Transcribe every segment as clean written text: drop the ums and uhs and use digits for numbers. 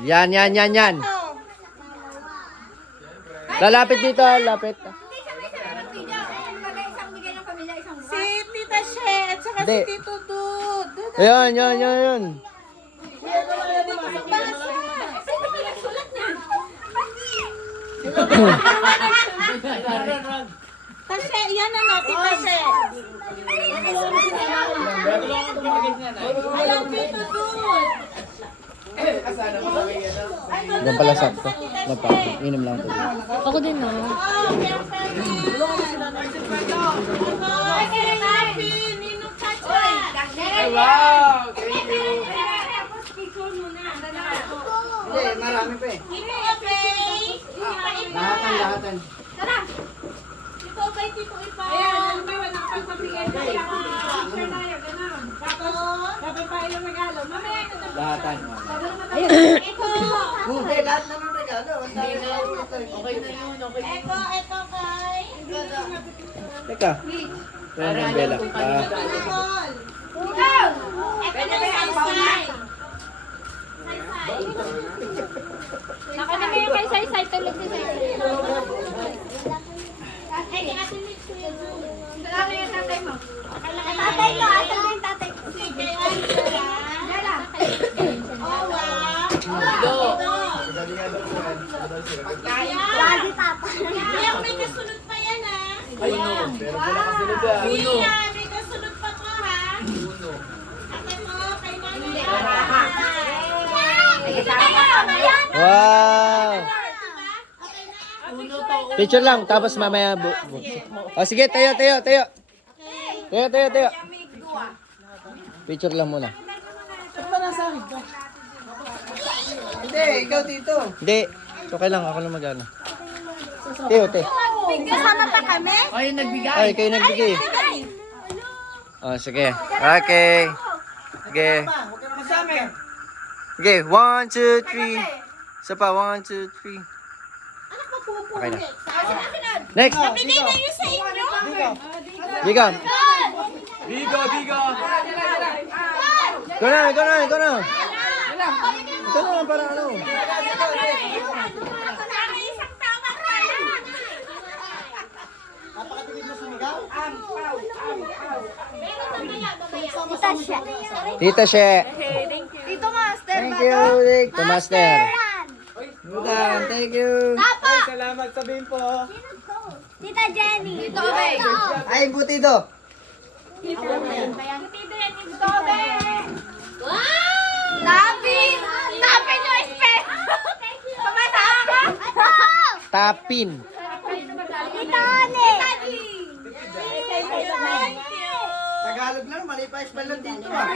Yan. Lalapit dito, lapit. Si Tita She at saka si Hindi. Tito Dud. Yan. Tashe, yan ano, Tita She. Alam, Tito Dud. Doon pala sakto. Inom lang ito. Ako din na. Wow! Thank you! Hindi, marami pa eh. Lahatan. Ito kay Tito Ipa. Ayan, may walang pagpapigay na siya. Picture na yun, gano'n. Tapos pa ilang regalo. Mamaya ito na. Lahatan. Ito. Hindi, lahat na ng regalo. Okay na yun, okay. Ito kay. Teka. Yan ang bela. Nicole. Ikaw. Ito na Saysay. Naka na ngayon kay Saysay. Tulog si Saysay. Ay, ate Mitch. Salamat yung tatay mo. Tatay ko. Ate ko yung tatay ko. Sige, Angela. Dala. Owa. Pagkaya. Lagi papa. Kaya may kasunod pa yan, ha? Pero wala kasunod ah. Mia, may kasunod pa to, ha? Ate mo, kay Mami. Wow! Picture lang, tapos mamaya O sige, tayo. Tayo. Picture lang muna. Hindi, ikaw dito. Hindi, okay lang, ako lang mag-ano. Tayo. Kasama pa kami? Ay, kayo nagbigay. Oh, sige. Okay. Sige. Huwag ka naman sa amin. Okay, 1, 2, 3. Isa pa, 1, 2, 3. Okay na. Next! Bigay na yun sa inyo. Bigo! Bigo! Ikaw na! Ito na, para ano? Isang tawa ka. Napakatipid na sumigaw. Tita She. Dito, Master. Thank you, Tito Master. Bukan, thank you. Ay, salamat sabihin po. Tita Jenny. Dito, Ay, butido. Tapin yung spell. Pumasama ka? Tapin. Tita Ani. Tagalog lang, mali pa spell lang dito ah.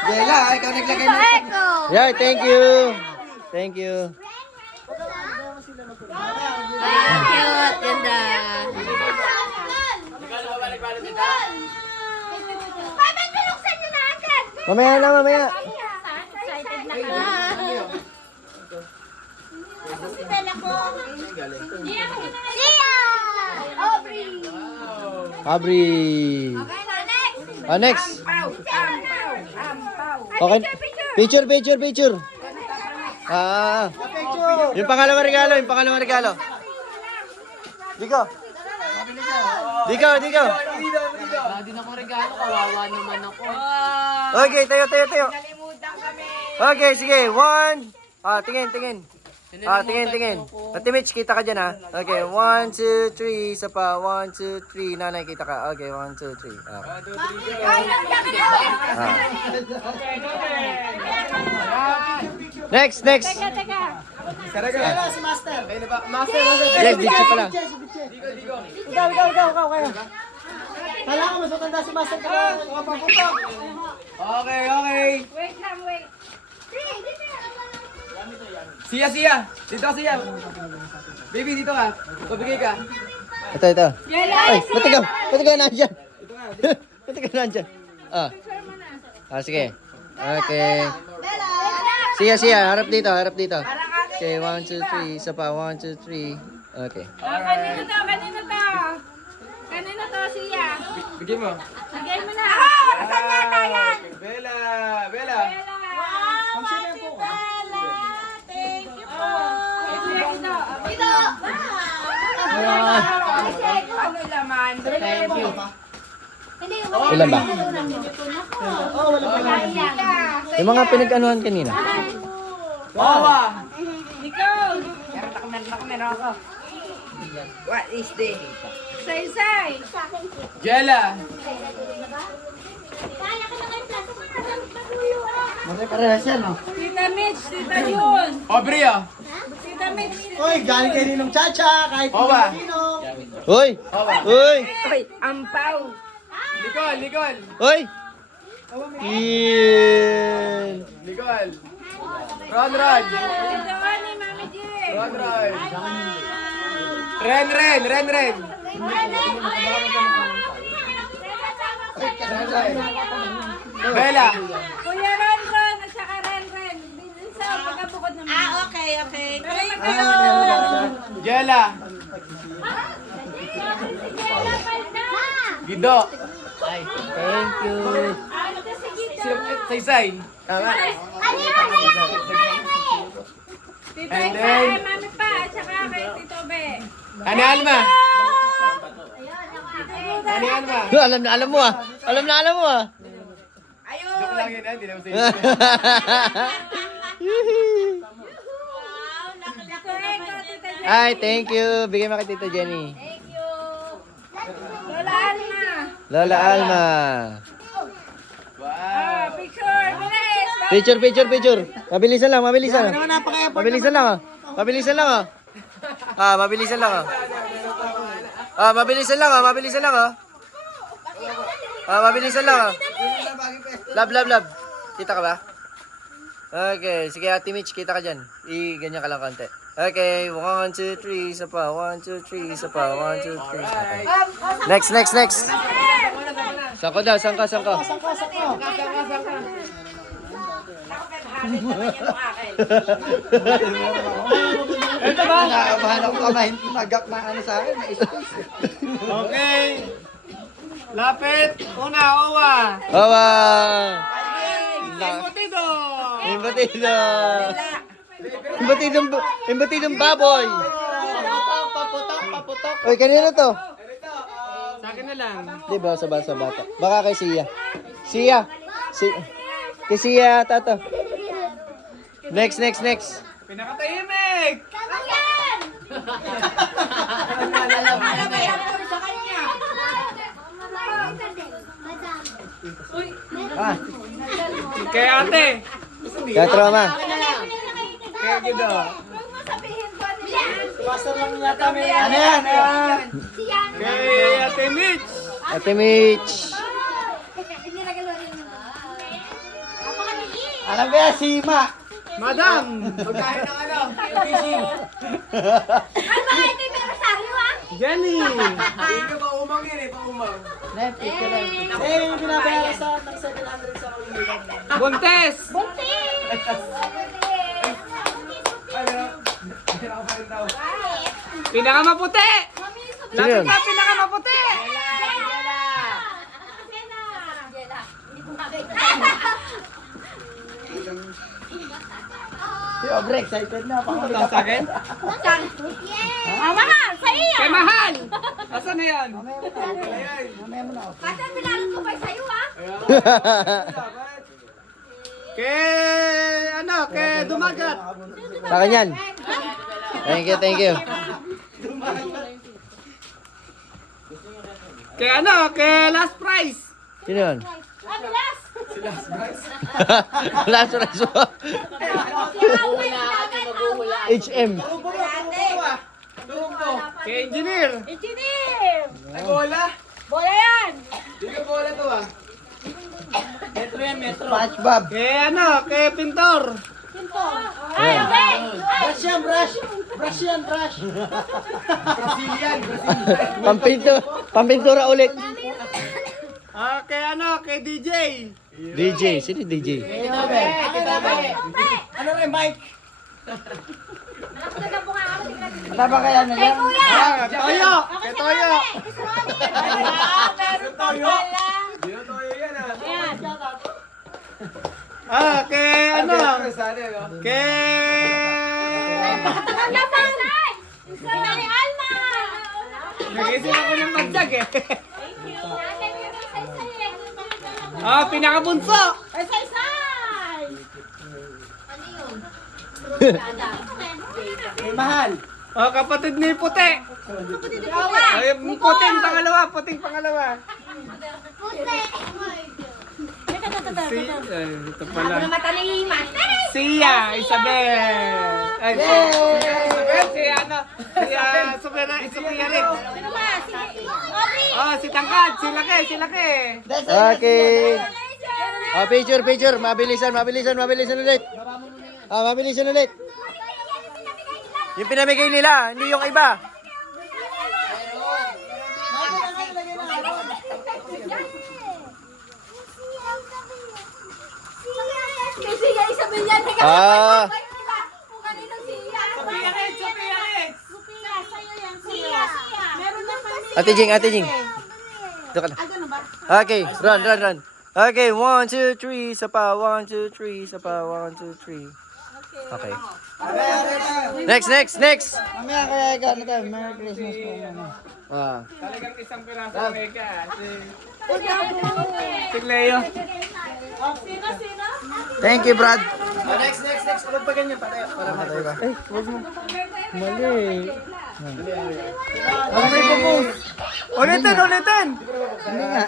Bella, ikaw naglagay ng... Yeah, thank you. Thank you. Cute. Ganda. Bakit binuksan nyo na agad? Mamaya. Excited na ka. Ako si Bella ko. Sia! Aubrey! Abri. Okay na, next! Next. Okay. Picture. Yung pangalawang regalo. Diko. Lagi na ko regalo, kawawa naman ako. Okay, tayo. Okay, sige. 1. Tingin. Tingin. Ate Mitch, kita ka dyan ha. Okay, 1, 2, 3. Isa pa, 1, 2, 3. Nanay, kita ka. Okay, 1, 2, 3. Next. Teka. Bella, si Master. Yes, ditche pala. Ikaw. Kailangan mas matanda si Master ka lang. Kapag-putok. Okay. Wait lang. Siya. Dito ka, Siya. Baby, dito ka. Pabigay ka. Ito. Ay, pati ka nandyan. Pati ka nandyan. Sige. Okay. Siya, harap dito. Okay, 1, 2, 3. Isa pa, 1, 2, 3. Okay. Kanino to? Kanina to, siya. Bigay mo. Lagay mo na. Ah! Saan nga tayan? Bella! Bella! Wow! Ate Bella! Thank you po. Dito! Ano laman? Thank you. Ilan ba? Oh, wala pa. Yung mga pinag-anuhan kanina. Wawa! Nicole! What is this? Say. Jella! Masay parehas yan, no? Tita Mitch, Tita Yun. Aubrey ah! Tita Mitch. Oy, galing kay Ninong Chacha, kahit Owa. Ninong. Hoy! Hoy! Ay, ampaw. Nicole! Hoy! Yin! Nicole! Ron! Tita Wani, Mami G. Ron! Ren! Bella! Kuya Ron at saka Ren. Sa pagkabukod naman. Okay. Pero kayo. Jella! Gido! Thank you. Saysay! Tita And Isa, then- Mami pa, at saka kay Tito Be. Ani Alma! Ani Alma! Alam mo ah. Alam mo ah. Joke lang yun, hindi naman sa'yo. Ay, thank you. Bigay mo kay Tita Jenny. Lola Alma. Lola Alma. Wow! Picture, bilis. Picture. Mabilisan lang. Naman napaka-effort. Mabilisan lang ah. Mabilisan lang ah. Mabilisan lang ah. Mabilisan lang ah. Love. Kita ka ba? Okay, sige Ate Mitch, kita ka dyan. Ganyan ka lang konti. Okay, 1, 2, 3, isa pa. 1, 2, 3, isa pa. 1, 2, 3. Okay. Next. Sangko daw, sangko. Ito ba? Nakabahan ako kamahin. Nagak na ano sa akin. Okay! Lapit! Una, Owa! Bawa! Embutido! Imbatidong baboy! Paputok. Oy, kanina to? Sa akin na lang. Di ba sa bata? Baka kay Sia. Kay Sia, tato. Next. Pinakatahimik! Kay ate! Kaya trauma. Kay Gido! Master lang yata. Ano yan? Kay Ate Mitch! Ate Mitch. Alam ko yan, Sima. Madam! Pagkain ng ano? Fishy! Jenny! Hindi ka paumang yun paumang. Eh, binabayaran sa ng 700 sa ulitan. Buntes! Pinakamaputi! Sino yun? Pinakamaputi! Si Obre, excited na. Ito sa akin? Mahal, sa iyo. Kay Mahal! Asan na yan? Mamaya mo na. Kasi pinalot ko pa sa'yo, ha? Kay Dumagat! Sa akin yan. Thank you. Kay Last Prize! Sino yun? Bilas. Last prize mo. HM. Kay Engineer! Engineer. Ay, bola! Bola yan. Hindi ka bola to SpongeBob. Kay Pintor! Ay, okay. Brush yan, brush. Brazilian! Pampintura ulit. Kay DJ! DJ. Sino DJ? Ano rin, Mike? Tama kaya na yan? Toyo! Kay Toyo! Meron pa pala. Kay ano? Kay... Ang laman! Kay Alma! Nagising ako ng magdag eh. Thank you. Pinakabunso! Ay, say! Mahal. Kapatid ni Puti. Ay, puting pangalawa. Ito pala. Sia, Isabel. Ay, Isabel, si ano? Sophia Rick. Si Tangkad, si Laki. Okay. Picture. Mabilisan ulit. Mabilisan ulit. Yung pinamigay nila, hindi yung iba. Kasi yung Isabel yan. Ah. Kung kaninong siya. Sophia Rick. Siya, sa'yo yan. Siya. Meron na kami. Ate Jing. Ito ka na. Okay, run. Okay, 1, 2, 3, sapa, 1, 2, 3, sapa, 1, 2, 3. Okay. Next. Mamaya kaya gano'n tayo. Merry Christmas po. Talagang isang piraso ng mega. Si Cleo. Sino? Thank you, Brad. Next. Huwag pa ganyan. Para matay ba? Mali. Ang may pupus. Ulitin. Hindi nga.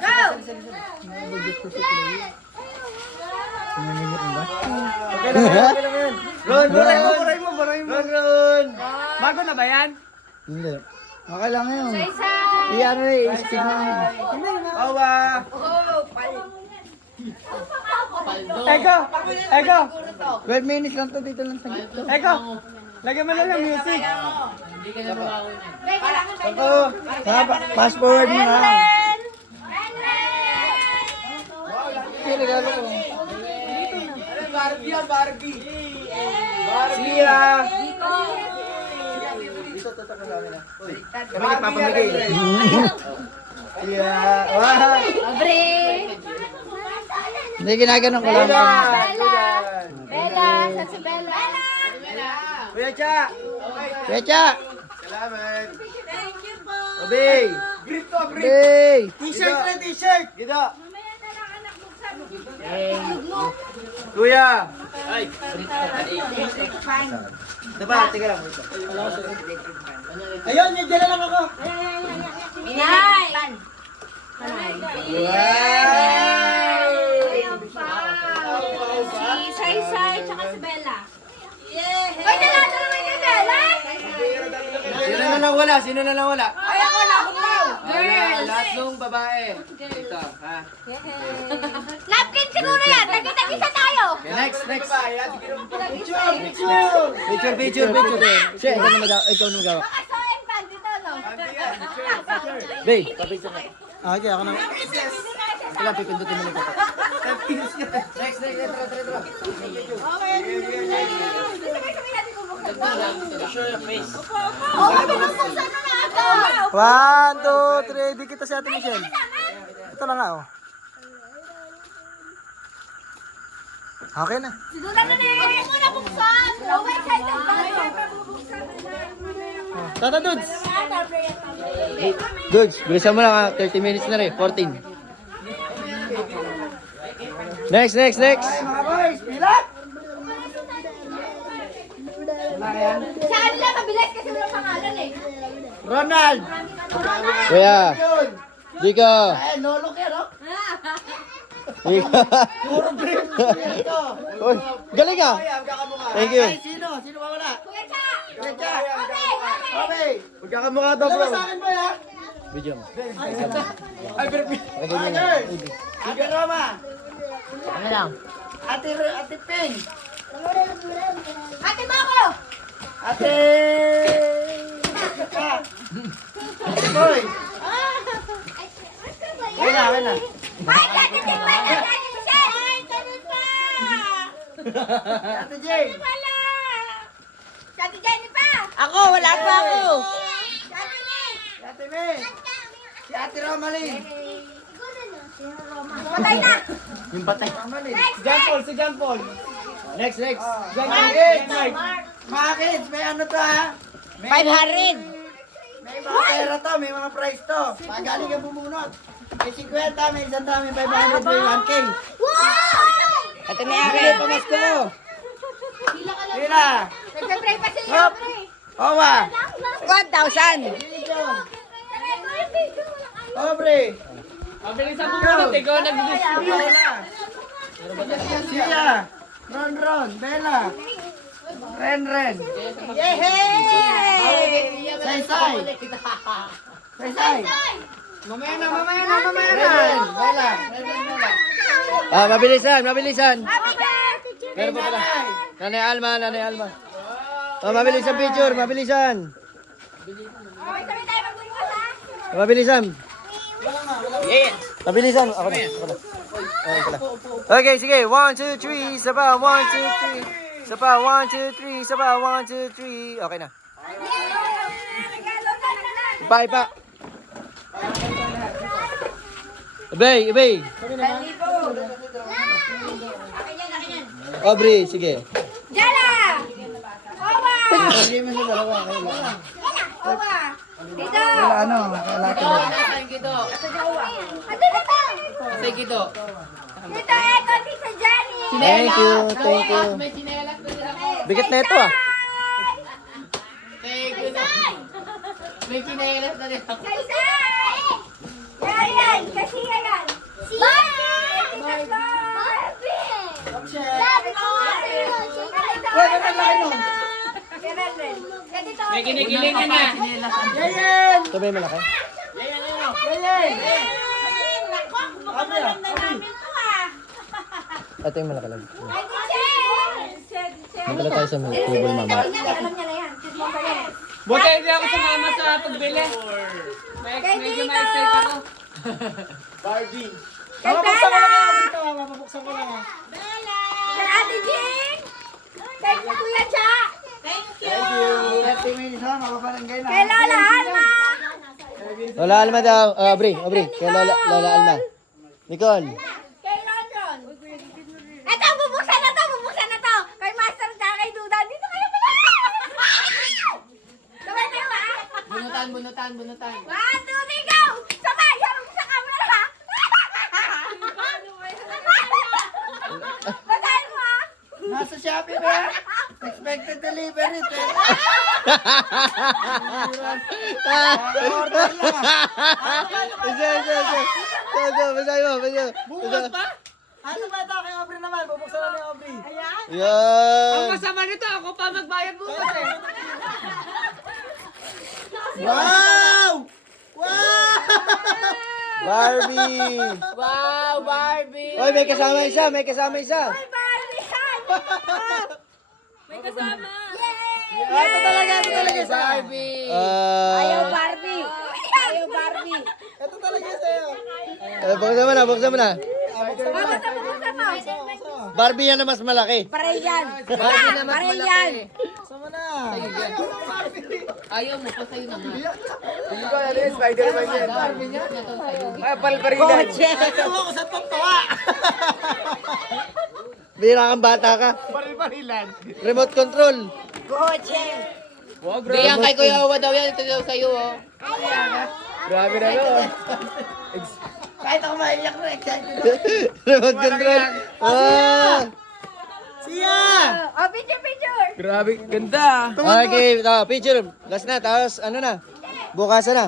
Okay lang yan. Ron. Bago na ba yan? Hindi. Okay lang yun. Iyan mo eh. Speak na yun. Awa. Ego. 12 minutes lang to dito lang sa gitna. Ego. Lagyan mo lang ng music. Hindi ka na bumawi niyan. Fast forward mo na. Regalo ko. Barbie. Siya. Dito tatak na namin. Kami nagpapamigay. Yeah. Wow. Hindi ginaganon ko lang. Bella, sa Bella. Kuya Cha. Salamat. Thank you po. Obey. Obey. T-shirt. Dito. Mamaya na lang anak mo sa Kuya. Diba, tiga lang. Ayun, dyan na lang ako. Inay! Si Sai, tsaka si Bella. Ay, dala naman ni Bella! Sino na lang wala? Ay, ako na, ako na! Girls! Lahat ng babae. Dito, ha? Napkin siguro yan! Tagi-tagisa tayo! Okay, next. Picture. Siya, ikaw na magawa. Baka so and bag dito, no? Bay. Okay, ako na. Kailan pipindutin mo nito? Next. Oo, pinupuksan na na ako! 1, 2, 3. Di kita si Ate Michelle. Ito lang nga, oh. Okay na. Siguro na na yung muna buksan! Oh, excited ba? Tata Dudes. Goods, bilisan mo lang ha. 30 minutes na rin. 14. Next. Mga boys, pilak! Sa kanila mabilis kasi walang pangalan eh. Ronald! Kuya. Diko. Nolok yan, oh. Diko. Puro dream. Ito. Uy, galing ah. Thank you. Ay, sino ba wala? Kuya Cha! Kuya Cha. Okay! Okay. Magkakamukha daw, bro. Sa akin ba yan? Video mo. Ay, pero... Father! Ate Roma! Ano lang? Ate Ping! Ate Mako! Ate... Boy! Wala na. Hi, Ate Tikman! Ate Michelle! Hi, Ate pa! Ate Jane! Wala! ako, wala pa ako. Si Ate May. Si Ate Romalyn. Patay na! Yung patay. Romalyn. John Paul, si John Paul. Next. Mga kids. Mga kids, may ano to ha? 500! May mga pera to, may mga prize to. Pagaling ka bumunot. May 50, may 100, may 500, may 1K. Ito na Sige, pamasko mo. Pila. Nagpe-pray pa si Hop. Owa. 1,000! Obre. Mabilis ang bumunot, ikaw nag-distribute. Bella. Sia. Ron. Bella. Ren. Say. Say. Mamaya na. Ren. Bella. Mabilisan. Meron pa pala. Nanay Alma. Mabilisan picture, mabilisan. Mabilisan. Ako na. Okay, sige. 1, 2, 3. Isa pa. 1, 2, 3. Isa pa. 1, 2, 3. Isa pa. 1, 2, 3. Okay na. Ipa. Ibay. Aubrey, sige. Jala! Owa! Hindi mo sa dalawa. Owa! Dito! Wala ano, kalaki. Saan Gido? Ate dito! Saan Gido? Dito Eko, Tito Johnny! Thank you. May sinelas na din ako. Bigat na ito ah. Thank you na. May sinelas na din ako. Kaysay! Yan! Kasi yan! Barbie! Uy, ganun laki nun. May kinikilingan na. Yayen! Ito ba yung malaki? Yayen! Ito yung malaki lang. Magkala tayo sa table mama. Alam niya na yan. Buti hindi ako sumama sa pagbili. Medyo ma-excite ako. Mapapuksan ko lang ako dito. Mapapuksan ko lang ah. Kay Ate Jing! Kay Kuya Cha! Thank you! 30 minutes ha, mapapalanggay na. Kay Lola Alma! Lola Alma daw. Aubrey. Kaya Lola Alma. Nicole. Kay Ronron! Ito, bubuksan na to! Kay Master Cha, kay Duda. Dito kayo pala! Sabay tayo ha! Bunutan. 1, 2, 3, go! Sabay! Harap sa camera ha! Basahin mo ha! Nasa Shopee ba? Expected delivery. Order lang ah. Basta. Bukas pa? Ano ba ito kay Aubrey naman? Bubuksan na ni Aubrey. Ang Yan. masama nito, ako pa magbayad bukas eh. Wow! Barbie. Wow, Barbie! Oy, may kasama isa. Ay, Barbie! May kasama! Yay! Ito talaga sa'yo. Barbie! Ayaw Barbie! Ito talaga sa'yo. Buksan mo na. Buksan mo! Barbie yan na mas malaki. Parel yan! Barbie na mas Parel malaki. yan! Sama na. Ayaw mo, pa sa'yo na nga. Spider-Man yan. Barbie niya, ito sa'yo. Kotse! Ayaw ako sa totoo. Bira kang bata ka. Remote control. Kotse! Hindi yan kay Kuya Owa daw yan, ito daw sa'yo oh. Grabe na yun. Kahit ako maiyak na, excited. Remote control. Ah. Siya! Oh, picture! Grabe, ganda. Okay, picture. Last na, tapos ano na? Bukasan na.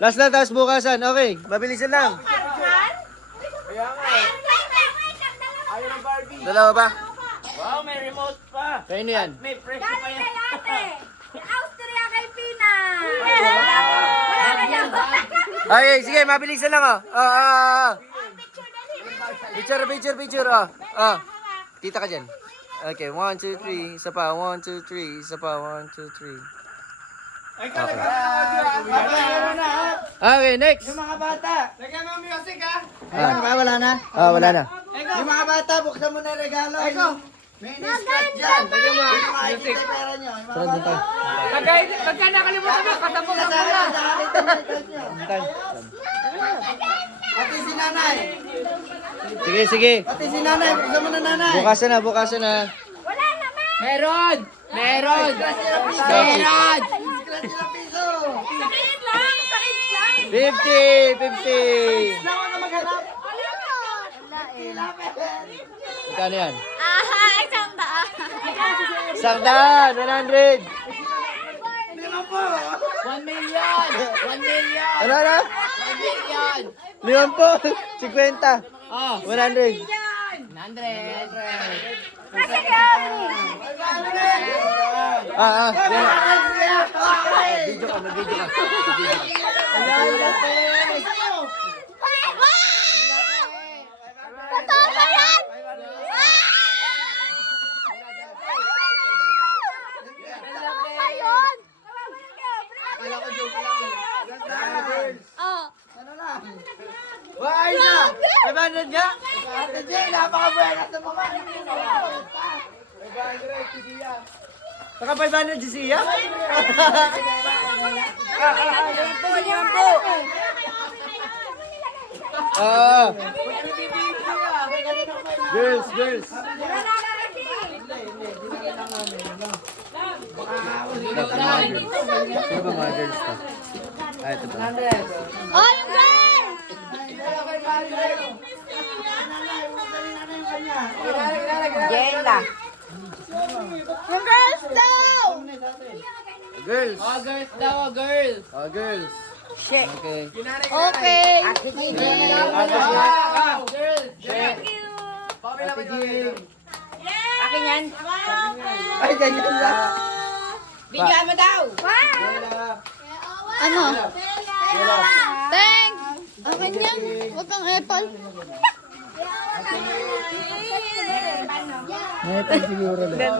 Last na, tapos bukasan. Okay, mabilisan lang. Dalawa pa? Wow, may remote pa. Kayo na yan. May fresh Galing kay ate! Austria kay Pina! Wala ka na! Okay, sige, mabilisan lang Picture. Kita ka dyan. Okay, 1, 2, 3. Isa pa, 1, 2, 3. Isa pa, 1, 2, 3. Okay, next. Yung mga bata. Lagyan mo music ha. Ayun, wala na. Wala na. Yung mga bata, buksan mo na yung regalo. Eko, May in-scratch dyan. Lagyan mo, Yung mga music. ikita pera nyo. Yung mga Sarap din tayo. Pagka nakalimutan mo, katabog na Nakakita muna. nakakita nyo yung scratch nyo. Tayo. Pati si nanay. Sige, sige. Pati si nanay. Buksan mo na nanay. Bukasan na, bukasan na. Meron! Meron! Scratch it. Meron! Scratch ng piso. Sakit lang! Sakit lang! 50! 50! Saan ka maghanap? Magkano yan? Aha, isang daan. Isang daan, 100! 1 million! 1 million! Ano na? 1 million! 50! 50! Oh, 100! 100! Kasi ni Aubrey. Yan. Video ka, mag-video ka. Totoo ba yan? Totoo ba yun? Kala ko joke lang eh. Oh. Ano lang? Wah, isa! 500 nga? Ate Jay, napaka-buena sa mukha. 500 si Sia. Saka 500 si Sia? Yan po! Ah. Girls, girls. Sino ba mga girls to? Ah, ito pa. Oh, yung girl! Jella. Yung girls daw! Girls. Oh, girls daw, oh, girls! Oh, girls. Okay. Okay. Wow! Girls! Akin yan. Ay, ganyan lang. Bigyan mo daw. Ano? Thanks! Akin yan. Huwag kang epal. Ito siguro lang.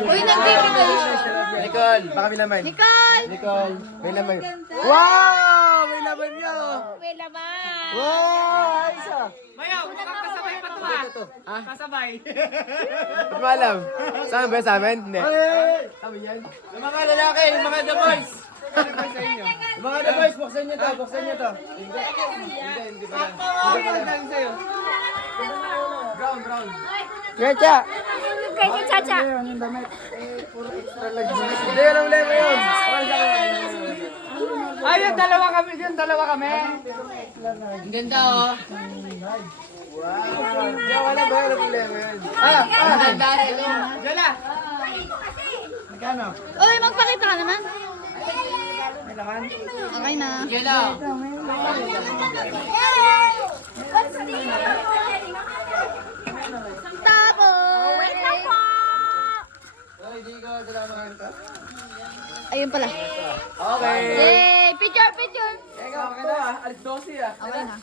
Uy, nagbibigay siya. Nicole, baka may laman. Nicole! Nicole, may laman. Wow! May laman niyo! May laman. Wow! Ayos ah! Mayaw, mukhang kasabay pa to ah. Kasabay. Ba't mo alam? Saan ba sa amin? Hindi. Sabi yan. Yung mga lalaki, yung mga the boys. Yung mga the boys, buksan nyo to, buksan nyo to. Hindi pa lang. Hindi pa lang sa'yo. Brown, brown. Grecha! Kaya Chacha. Hindi, alam mo yun. Ayun, dalawa kami. Yun, dalawa kami. Ang ganda, oh. Wala ba? Wala problema yun. Ang ganda rin, oh. Jala! Magkano? Uy, magpakita ka naman. May laman? Okay na. Jala! Tabo! Wait lang po! Hindi ka salamat ka? Ayun pala. Okay. Yay! Picture, picture! Ikaw, okay na, ah. Alis 12, ah. Okay na.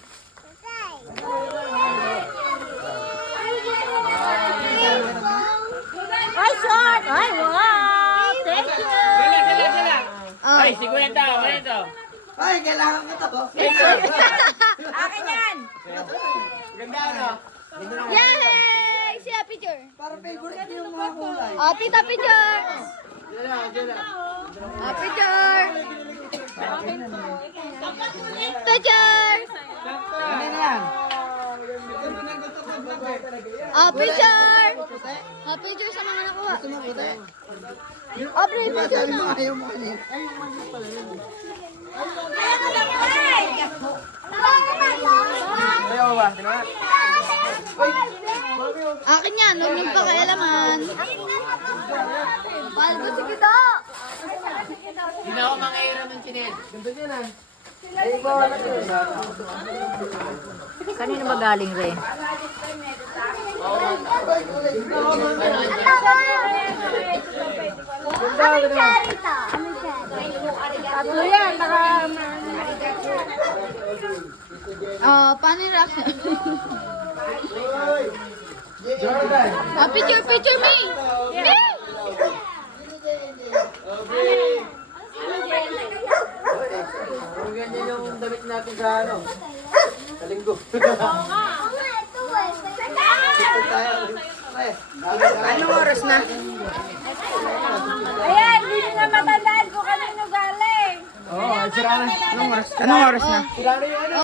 Ay, short! Ay, wow! Thank you! Jala, jala, jala! Oh. Ay, 50, ano ito? Ay, kailangan ko to. Akin yan. Ganda, ano? Yay! Sila picture. Para favorite niyo yung mga kulay. Oh, tita picture! Oh, picture! Picture! Ano na yan? Oh, picture! Oh, picture sa mga nakuha. Gusto mo puti? Oh, pre, Diba picture sabi mo na. ayaw mo kanina? Ayaw ba? Tinawa? Akin yan, huwag niyong pakialaman. Paldo, sige daw! Hindi na ako mangihiram ng chinel. Kanino ba galing, Re? Tatlo yan, baka... Oh, paano yung reaction? Oh, picture, picture me! Me! Kung ganyan yung damit natin sa ano? Sa linggo. Anong oras na? Ayan, hindi na matandaan ko kanino galing. Anong oras na?